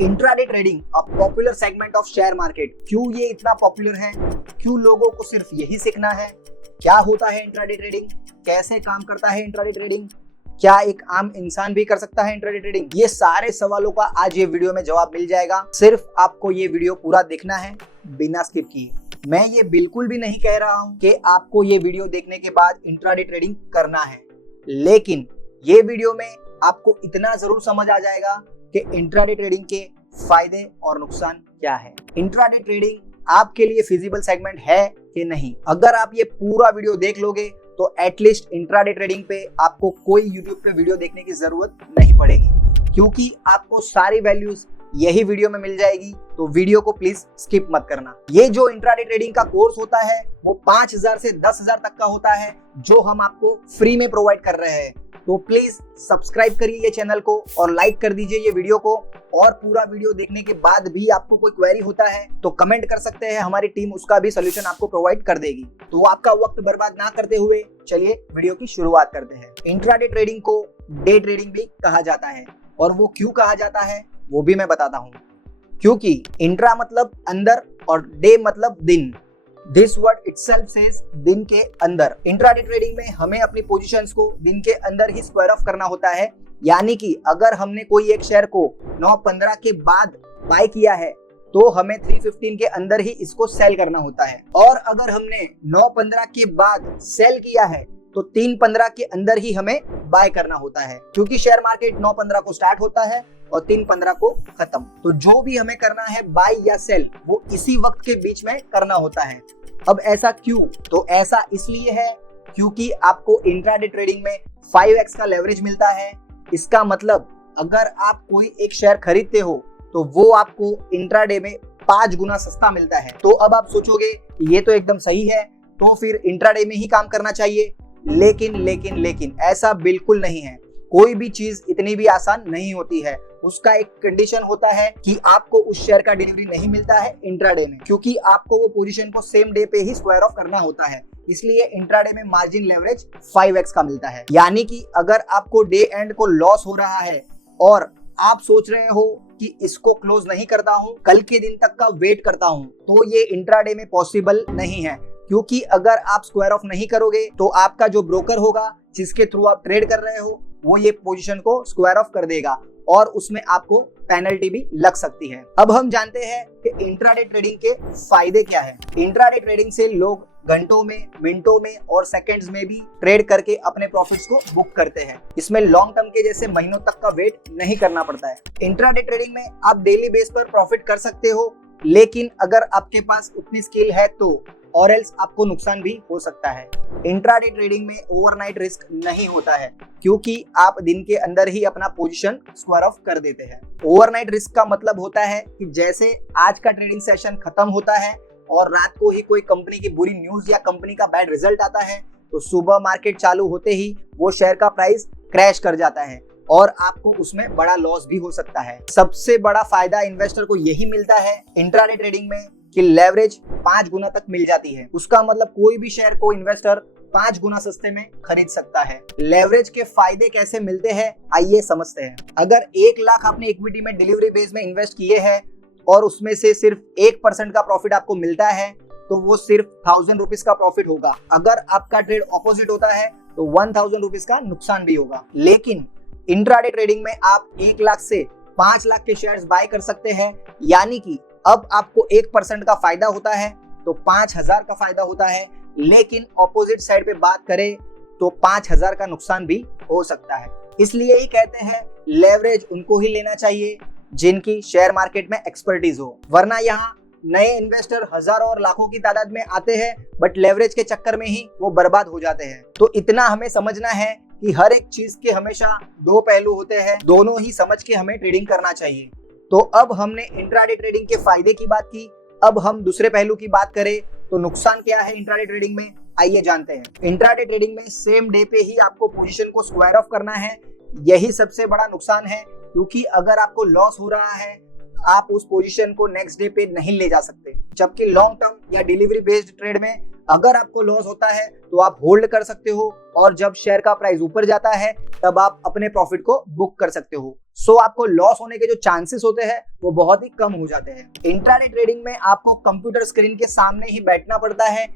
Intraday trading a popular segment of share market. क्यों ये इतना पॉपुलर है? क्यों लोगों को सिर्फ यही सीखना है? क्या होता है इंट्राडे ट्रेडिंग? कैसे काम करता है इंट्राडे ट्रेडिंग? क्या एक आम इंसान भी कर सकता है इंट्राडे ट्रेडिंग? ये सारे सवालों का आज ये वीडियो में जवाब मिल जाएगा। सिर्फ आपको ये वीडियो पूरा देखना है बिना स्किप किए। मैं ये बिल्कुल भी नहीं कह रहा हूं कि आपको ये वीडियो देखने के बाद इंट्राडे ट्रेडिंग करना है, लेकिन ये वीडियो में आपको इतना जरूर समझ आ जाएगा कि इंट्राडे ट्रेडिंग के फायदे और नुकसान क्या है। इंट्राडे ट्रेडिंग आपके लिए फिजिबल सेगमेंट है कि नहीं? अगर आप ये पूरा वीडियो देख लोगे तो एटलीस्ट इंट्राडे ट्रेडिंग पे आपको कोई यूट्यूब पे वीडियो देखने की जरूरत नहीं पड़ेगी, क्योंकि आपको सारी वैल्यूज यही वीडियो में मिल जाएगी। तो वीडियो को प्लीज स्किप मत करना। ये जो इंट्राडे ट्रेडिंग का कोर्स होता है वो 5,000 से 10,000 तक का होता है, जो हम आपको फ्री में प्रोवाइड कर रहे हैं। तो प्लीज सब्सक्राइब करिए ये चैनल को और लाइक कर दीजिए ये वीडियो को। और पूरा वीडियो देखने के बाद भी आपको कोई क्वेरी होता है तो कमेंट कर सकते हैं, हमारी टीम उसका भी सॉल्यूशन आपको प्रोवाइड कर देगी। तो आपका वक्त बर्बाद ना करते हुए चलिए वीडियो की शुरुआत करते हैं। इंट्राडे ट्रेडिंग को डे ट्रेडिंग भी कहा जाता है, और वो क्यों कहा जाता है वो भी मैं बताता हूँ। क्योंकि इंट्रा मतलब अंदर और डे मतलब दिन। दिस वर्ड इटसेल्फ सेज दिन के अंदर। इंट्राडे ट्रेडिंग में हमें अपनी पोजीशंस को दिन के अंदर ही स्क्वायर ऑफ करना होता है, यानी कि अगर हमने कोई एक शेयर को 9:15 के बाद बाय किया है तो हमें 3:15 के अंदर ही इसको सेल करना होता है, और अगर हमने 9:15 के बाद सेल किया है तो 3:15 के अंदर ही हमें बाय करना होता है, क्योंकि शेयर मार्केट 9:15 को स्टार्ट होता है और 3:15 को खत्म। तो जो भी हमें करना है बाय या सेल वो इसी वक्त के बीच में करना होता है। अब ऐसा क्यों? तो ऐसा इसलिए है क्योंकि आपको इंट्राडे ट्रेडिंग में 5x का लेवरेज मिलता है। इसका मतलब अगर आप कोई एक शेयर खरीदते हो तो वो आपको इंट्राडे में 5 गुना सस्ता मिलता है। तो अब आप सोचोगे ये तो एकदम सही है, तो फिर इंट्राडे में ही काम करना चाहिए। लेकिन ऐसा बिल्कुल नहीं है। कोई भी चीज इतनी भी आसान नहीं होती है। उसका एक कंडीशन होता है कि आपको उस शेयर का डिलीवरी नहीं मिलता है इंट्राडे में, क्योंकि आपको वो पोजीशन को सेम डे पे ही स्क्वायर ऑफ करना होता है। इसलिए इंट्राडे में मार्जिन लेवरेज 5x का मिलता है। यानी कि अगर आपको डे एंड को लॉस हो रहा है और आप सोच रहे हो कि इसको क्लोज नहीं करता हूं, कल के दिन तक का वेट करता हूं, तो ये इंट्राडे में पॉसिबल नहीं है। क्योंकि अगर आप स्क्वायर ऑफ नहीं करोगे तो आपका जो ब्रोकर होगा जिसके थ्रू आप ट्रेड कर रहे हो वो ये पोजीशन को स्क्वायर ऑफ कर देगा और उसमें आपको पेनल्टी भी लग सकती है। अब हम जानते हैं कि इंट्राडे ट्रेडिंग के फायदे क्या है। इंट्राडे ट्रेडिंग से लोग घंटों में, मिनटों में और सेकंड्स में भी ट्रेड करके अपने प्रॉफिट्स को बुक करते हैं। इसमें लॉन्ग टर्म के जैसे महीनों तक का वेट नहीं करना पड़ता है। इंट्राडे ट्रेडिंग में आप डेली बेस पर प्रॉफिट कर सकते हो, लेकिन अगर आपके पास उतनी स्किल है तो, और एल्स आपको नुकसान भी हो सकता है। इंट्राडे ट्रेडिंग में ओवरनाइट रिस्क नहीं होता है, क्योंकि आप दिन के अंदर ही अपना पोजीशन स्क्वायर ऑफ कर देते हैं। ओवरनाइट रिस्क का मतलब होता है कि जैसे आज का ट्रेडिंग सेशन खत्म होता है और रात को ही कोई कंपनी की बुरी न्यूज या कंपनी का बैड रिजल्ट आता है, तो सुबह मार्केट चालू होते ही वो शेयर का प्राइस क्रैश कर जाता है और आपको उसमें बड़ा लॉस भी हो सकता है। सबसे बड़ा फायदा इन्वेस्टर को यही मिलता है इंट्राडे ट्रेडिंग में कि लेवरेज 5 गुना तक मिल जाती है। उसका मतलब कोई भी शेयर को इन्वेस्टर 5 गुना सस्ते में खरीद सकता है। लेवरेज के फायदे कैसे मिलते हैं आइए समझते हैं। अगर 1 लाख आपने इक्विटी में डिलीवरी बेस में इन्वेस्ट किए हैं और उसमें से सिर्फ 1% का प्रॉफिट आपको मिलता है, तो वो सिर्फ 1000 रुपीज का प्रॉफिट होगा। अगर आपका ट्रेड ऑपोजिट होता है तो 1000 रुपीज का नुकसान भी होगा। लेकिन इंट्राडे ट्रेडिंग में आप 1 लाख से 5 लाख के शेयर्स बाय कर सकते हैं, यानी कि अब आपको 1% का फायदा होता है तो 5,000 का फायदा होता है। लेकिन ऑपोजिट साइड पे बात करें तो 5,000 का नुकसान भी हो सकता है। इसलिए ही कहते हैं लेवरेज उनको ही लेना चाहिए जिनकी शेयर मार्केट में एक्सपर्टीज हो, वरना यहाँ नए इन्वेस्टर हजारों और लाखों की तादाद में आते हैं, बट लेवरेज के चक्कर में ही वो बर्बाद हो जाते हैं। तो इतना हमें समझना है कि हर एक चीज के हमेशा 2 पहलू होते हैं, दोनों ही समझ के हमें ट्रेडिंग करना चाहिए। तो अब हमने इंट्राडे ट्रेडिंग के फायदे की बात की, अब हम दूसरे पहलू की बात करें तो नुकसान क्या है इंट्राडे ट्रेडिंग में, आइए जानते हैं। इंट्राडे ट्रेडिंग में सेम डे पे ही आपको पोजीशन को स्क्वायर ऑफ करना है, यही सबसे बड़ा नुकसान है। क्योंकि अगर आपको लॉस हो रहा है आप उस पोजीशन को नेक्स्ट डे पे नहीं ले जा सकते, जबकि लॉन्ग टर्म या डिलीवरी बेस्ड ट्रेड में अगर आपको लॉस होता है तो आप होल्ड कर सकते हो और जब शेयर का प्राइस ऊपर जाता है तब आप अपने प्रॉफिट को बुक कर सकते हो। सो आपको लॉस होने के जो चांसेस होते हैं वो बहुत ही कम हो जाते हैं। इंट्राडे ट्रेडिंग में आपको कंप्यूटर स्क्रीन के सामने ही बैठना पड़ता है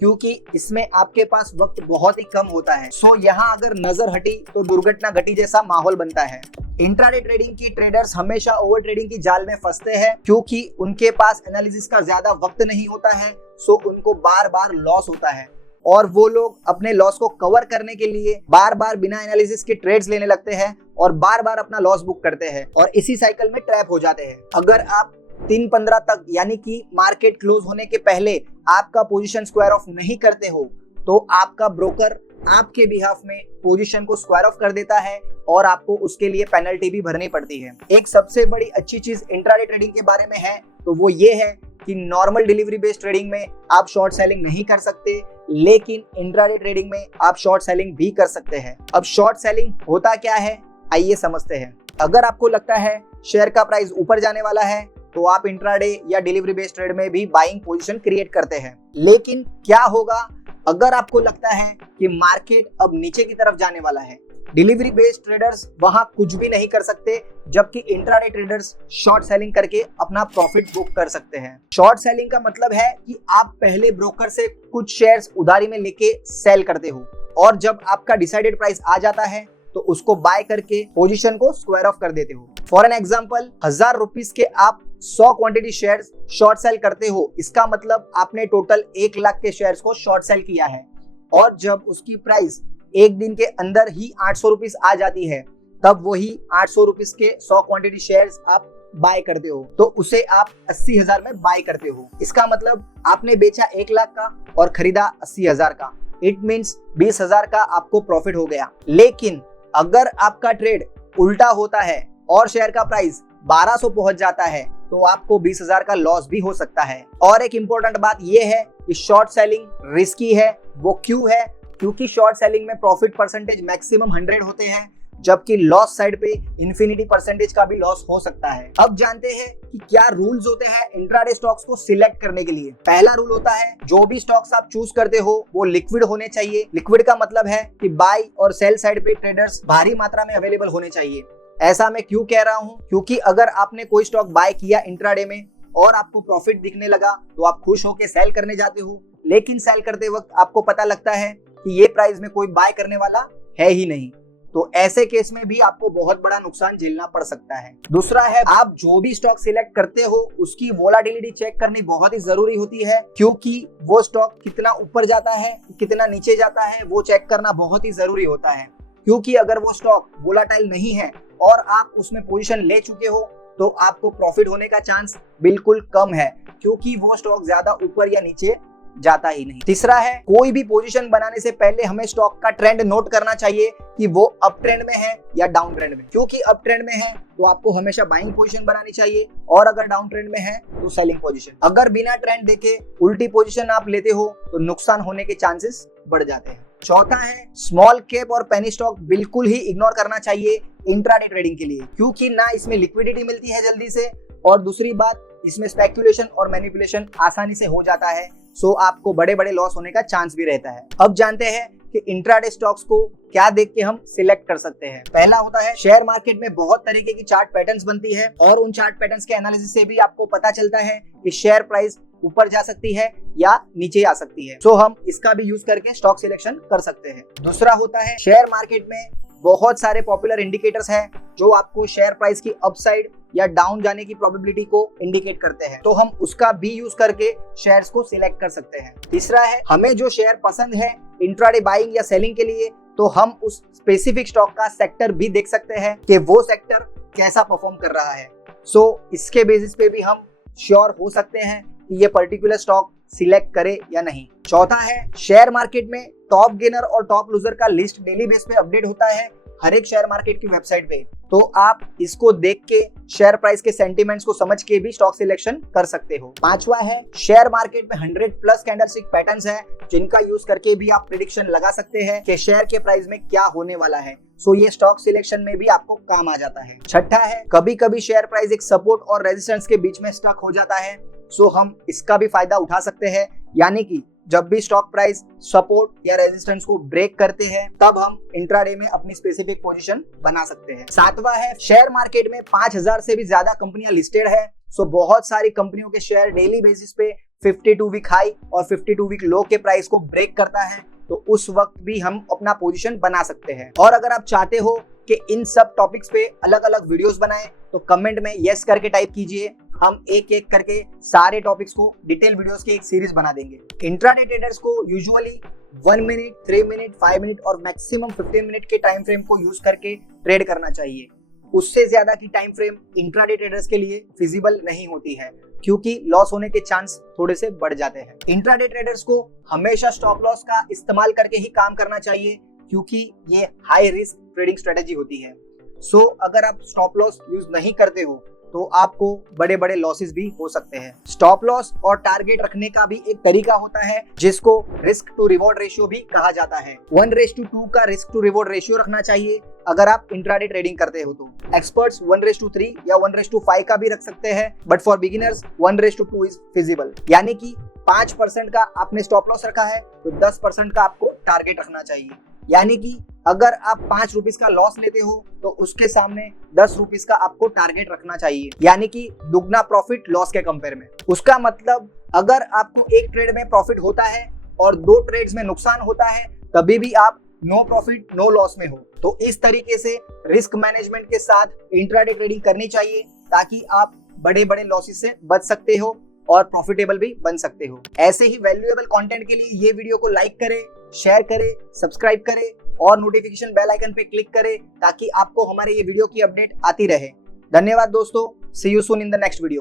क्योंकि इसमें आपके पास वक्त बहुत ही कम होता है। सो यहाँ अगर नजर हटी तो दुर्घटना घटी जैसा माहौल बनता है। इंट्राडे ट्रेडिंग की ट्रेडर्स हमेशा ओवर ट्रेडिंग की जाल में फंसते हैं क्योंकि उनके पास एनालिसिस का ज्यादा वक्त नहीं होता है। सो उनको बार बार लॉस होता है और वो लोग अपने लॉस को कवर करने के लिए बार बार बिना एनालिसिस के ट्रेड्स लेने लगते हैं और बार बार अपना लॉस बुक करते हैं और इसी साइकिल में ट्रैप हो जाते हैं। अगर आप 3:15 तक यानी कि मार्केट क्लोज होने के पहले आपका पोजीशन स्क्वायर ऑफ नहीं करते हो तो आपका ब्रोकर आपके बिहाफ में पोजीशन को स्क्वायर ऑफ कर देता है और आपको उसके लिए पेनल्टी भी भरनी पड़ती है। एक सबसे बड़ी अच्छी चीज इंट्राडे ट्रेडिंग के बारे में है तो वो ये है कि नॉर्मल डिलीवरी बेस्ड ट्रेडिंग में आप शॉर्ट सेलिंग नहीं कर सकते, लेकिन इंट्राडे ट्रेडिंग में आप शॉर्ट सेलिंग भी कर सकते हैं। अब शॉर्ट सेलिंग होता क्या है आइए समझते हैं। अगर आपको लगता है शेयर का प्राइस ऊपर जाने वाला है तो आप इंट्राडे या डिलीवरी बेस्ड ट्रेड में भी बाइंग पोजीशन क्रिएट करते हैं। लेकिन क्या होगा अगर आपको लगता है कि मार्केट अब नीचे की तरफ जाने वाला है? डिलीवरी बेस्ड ट्रेडर्स वहां कुछ भी नहीं कर सकते, जबकि इंट्राडे ट्रेडर्स शॉर्ट सेलिंग करके अपना प्रॉफिट बुक कर सकते हैं। शॉर्ट सेलिंग का मतलब है कि आप पहले ब्रोकर से कुछ शेयर्स उधारी में लेके सेल करते हो और जब आपका डिसाइडेड प्राइस आ जाता है तो उसको बाय करके पोजीशन को स्क्वायर ऑफ कर देते हो। फॉर एन एग्जांपल 1000 रुपीस के आप 100 क्वांटिटी शेयर्स शॉर्ट सेल करते हो, इसका मतलब आपने टोटल 1 लाख के शेयर्स को शॉर्ट सेल किया है और जब उसकी प्राइस एक दिन के अंदर ही 800 रुपीस आ जाती है तब वही 800 रुपीस के 100 क्वांटिटी शेयर्स आप बाय करते हो तो उसे आप 80,000 में बाय करते हो। इसका मतलब आपने बेचा 1 लाख का और खरीदा 80,000 का। इट मीन्स 20,000 का आपको प्रॉफिट हो गया। लेकिन अगर आपका ट्रेड उल्टा होता है और शेयर का प्राइस 1200 पहुंच जाता है तो आपको 20,000 का लॉस भी हो सकता है। और एक इंपॉर्टेंट बात यह है कि शॉर्ट सेलिंग रिस्की है। वो क्यों है? क्योंकि शॉर्ट सेलिंग में प्रॉफिट परसेंटेज मैक्सिमम 100 होते हैं, जबकि लॉस साइड पे इन्फिनिटी परसेंटेज का भी लॉस हो सकता है। अब जानते हैं कि क्या रूल्स होते हैं इंट्राडे स्टॉक्स को सिलेक्ट करने के लिए। पहला रूल होता है जो भी स्टॉक्स आप चूज करते हो वो लिक्विड होने चाहिए। लिक्विड का मतलब है कि बाय और सेल साइड पे ट्रेडर्स भारी मात्रा में अवेलेबल होने चाहिए। ऐसा मैं क्यों कह रहा हूं? क्योंकि अगर आपने कोई स्टॉक बाय किया इंट्राडे में और आपको प्रॉफिट दिखने लगा तो आप खुश होकर सेल करने जाते हो, लेकिन सेल करते वक्त आपको पता लगता है कि ये प्राइस में कोई बाय करने वाला है ही नहीं, तो ऐसे केस में भी आपको बहुत बड़ा नुकसान झेलना पड़ सकता है। दूसरा है आप जो भी स्टॉक सिलेक्ट करते हो उसकी वोलाटिलिटी चेक करनी बहुत ही जरूरी होती है, क्योंकि वो स्टॉक कितना ऊपर जाता है कितना नीचे जाता है वो चेक करना बहुत ही जरूरी होता है। क्योंकि अगर वो स्टॉक वोलाटाइल नहीं है और आप उसमें पोजीशन ले चुके हो तो आपको प्रॉफिट होने का चांस बिल्कुल कम है, क्योंकि वो स्टॉक ज्यादा ऊपर या नीचे जाता ही नहीं। तीसरा है कोई भी पोजीशन बनाने से पहले हमें स्टॉक का ट्रेंड नोट करना चाहिए कि वो अप ट्रेंड में है या डाउन ट्रेंड में। क्योंकि अप ट्रेंड में है तो आपको हमेशा बाइंग पोजीशन बनानी चाहिए और अगर डाउन ट्रेंड में है तो सेलिंग पोजीशन। अगर बिना ट्रेंड देखे उल्टी पोजीशन आप लेते हो तो नुकसान होने के चांसेस बढ़ जाते हैं। चौथा है स्मॉल कैप और पेनी स्टॉक बिल्कुल ही इग्नोर करना चाहिए इंट्राडे ट्रेडिंग के लिए, क्योंकि ना इसमें लिक्विडिटी मिलती है जल्दी से और दूसरी बात इसमें स्पेक्यूलेशन और मैनिपुलेशन आसानी से हो जाता है। सो आपको बड़े बड़े लॉस होने का चांस भी रहता है। अब जानते हैं कि इंट्राडे स्टॉक्स को क्या देख के हम सिलेक्ट कर सकते हैं। पहला होता है शेयर मार्केट में बहुत तरीके की चार्ट पैटर्न्स बनती है और उन चार्ट पैटर्न्स के एनालिसिस से भी आपको पता चलता है कि शेयर प्राइस ऊपर जा सकती है या नीचे आ सकती है। सो हम इसका भी यूज करके स्टॉक सिलेक्शन कर सकते हैं। दूसरा होता है शेयर मार्केट में बहुत सारे पॉपुलर इंडिकेटर्स हैं जो आपको शेयर प्राइस की अपसाइड या डाउन जाने की प्रोबेबिलिटी को इंडिकेट करते हैं, तो हम उसका भी यूज करके शेयर्स को सिलेक्ट कर सकते हैं। तीसरा है हमें जो शेयर पसंद है इंट्राडे बाइंग या सेलिंग के लिए, तो हम उस स्पेसिफिक स्टॉक का सेक्टर भी देख सकते हैं कि वो सेक्टर कैसा परफॉर्म कर रहा है। सो इसके बेसिस पे भी हम श्योर हो सकते हैं कि ये पर्टिकुलर स्टॉक सिलेक्ट करे या नहीं। चौथा है शेयर मार्केट में टॉप गेनर और टॉप लूजर का लिस्ट डेली बेस पे अपडेट होता है हर एक शेयर मार्केट की वेबसाइट पे, तो आप इसको देख के शेयर प्राइस के सेंटीमेंट्स को समझ के भी स्टॉक सिलेक्शन कर सकते हो। पांचवा है शेयर मार्केट में 100+ कैंडलस्टिक पैटर्न्स हैं जिनका यूज करके भी आप प्रेडिक्शन लगा सकते हैं कि शेयर के प्राइस में क्या होने वाला है। सो ये स्टॉक सिलेक्शन में भी आपको काम आ जाता है। छठा है कभी कभी शेयर प्राइस एक सपोर्ट और रेजिस्टेंस के बीच में स्टक हो जाता है, सो हम इसका भी फायदा उठा सकते हैं, यानी कि जब भी स्टॉक प्राइस सपोर्ट या रेजिस्टेंस को ब्रेक करते हैं तब हम इंट्राडे में अपनी स्पेसिफिक पोजीशन बना सकते हैं। सातवां है, शेयर मार्केट में 5000 से भी ज्यादा कंपनियां लिस्टेड है। सो बहुत सारी कंपनियों के शेयर डेली बेसिस पे 52 वीक हाई और 52 वीक लो के प्राइस को ब्रेक करता है, तो उस वक्त भी हम अपना पोजीशन बना सकते हैं। और अगर आप चाहते हो कि इन सब टॉपिक्स पे अलग अलग वीडियोस बनाएं तो कमेंट में यस करके टाइप कीजिए। हम एक एक करके सारे टॉपिक्स को डिटेल वीडियोस की एक सीरीज बना देंगे। इंट्राडे ट्रेडर्स को यूजुअली 1 मिनट, 3 मिनट, 5 मिनट और मैक्सिमम 15 मिनट के टाइम फ्रेम को यूज करके ट्रेड करना चाहिए। उससे ज्यादा की टाइम फ्रेम इंट्राडे ट्रेडर्स के लिए फिजिबल नहीं होती है, क्योंकि लॉस होने के चांस थोड़े से बढ़ जाते हैं। इंट्राडे ट्रेडर्स को हमेशा स्टॉप लॉस का इस्तेमाल करके ही काम करना चाहिए, क्योंकि ये हाई रिस्क ट्रेडिंग स्ट्रेटेजी होती है। सो अगर आप स्टॉप लॉस यूज नहीं करते हो तो आपको बड़े बड़े लॉसेस भी हो सकते हैं। स्टॉप लॉस और टारगेट रखने का भी एक तरीका होता है जिसको रिस्क टू रिवॉर्ड रेशियो भी कहा जाता है। 1:2 का रिस्क टू रिवॉर्ड रेशियो रखना चाहिए अगर आप इंट्राडे ट्रेडिंग करते हो तो। एक्सपर्ट्स 1:3 या 1:5 का भी रख सकते हैं, but for beginners 1:2 is feasible. यानी कि 5% का आपने स्टॉप लॉस रखा है तो 10% का आपको टारगेट रखना चाहिए। यानी कि अगर आप 5 रुपीज का लॉस लेते हो तो उसके सामने 10 रुपीज का आपको टारगेट रखना चाहिए, यानी कि दुगना प्रॉफिट लॉस के कंपेयर में। उसका मतलब अगर आपको एक ट्रेड में प्रॉफिट होता है और 2 ट्रेड्स में नुकसान होता है तभी भी आप नो प्रॉफिट नो लॉस में हो। तो इस तरीके से रिस्क मैनेजमेंट के साथ इंट्राडे ट्रेडिंग करनी चाहिए ताकि आप बड़े बड़े लॉसेस से बच सकते हो और प्रॉफिटेबल भी बन सकते हो। ऐसे ही वैल्यूएबल कंटेंट के लिए ये वीडियो को लाइक करें, शेयर करें, सब्सक्राइब करें और नोटिफिकेशन बेल आइकन पे क्लिक करें ताकि आपको हमारे ये वीडियो की अपडेट आती रहे। धन्यवाद दोस्तों, see you soon in the next video.